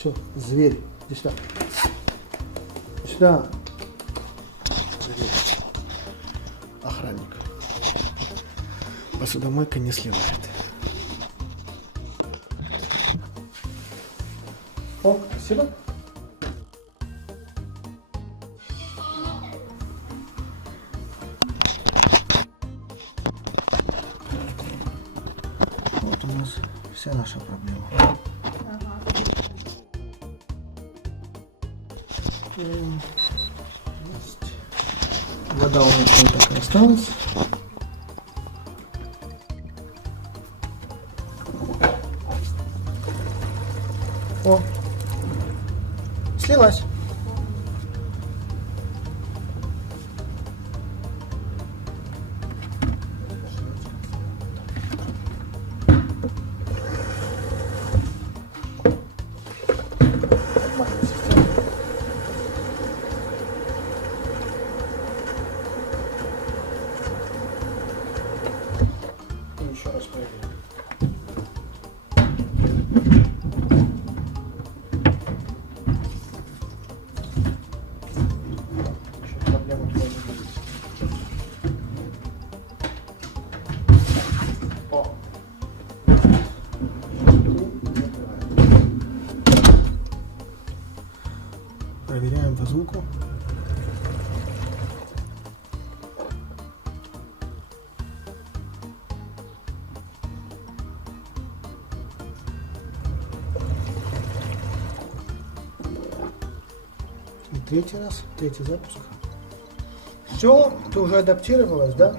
Все, зверь. Иди сюда. Иди сюда. Зверь. Охранник. Посудомойка не сливает. О, спасибо. Вот у нас вся наша проблема. Есть. Вода у нас вот так и осталась. О, слилась. И еще раз проверим. Еще проблема твоя не будет. О. Проверяем по звуку. И третий раз, третий запуск. Все, ты уже адаптировалась, да?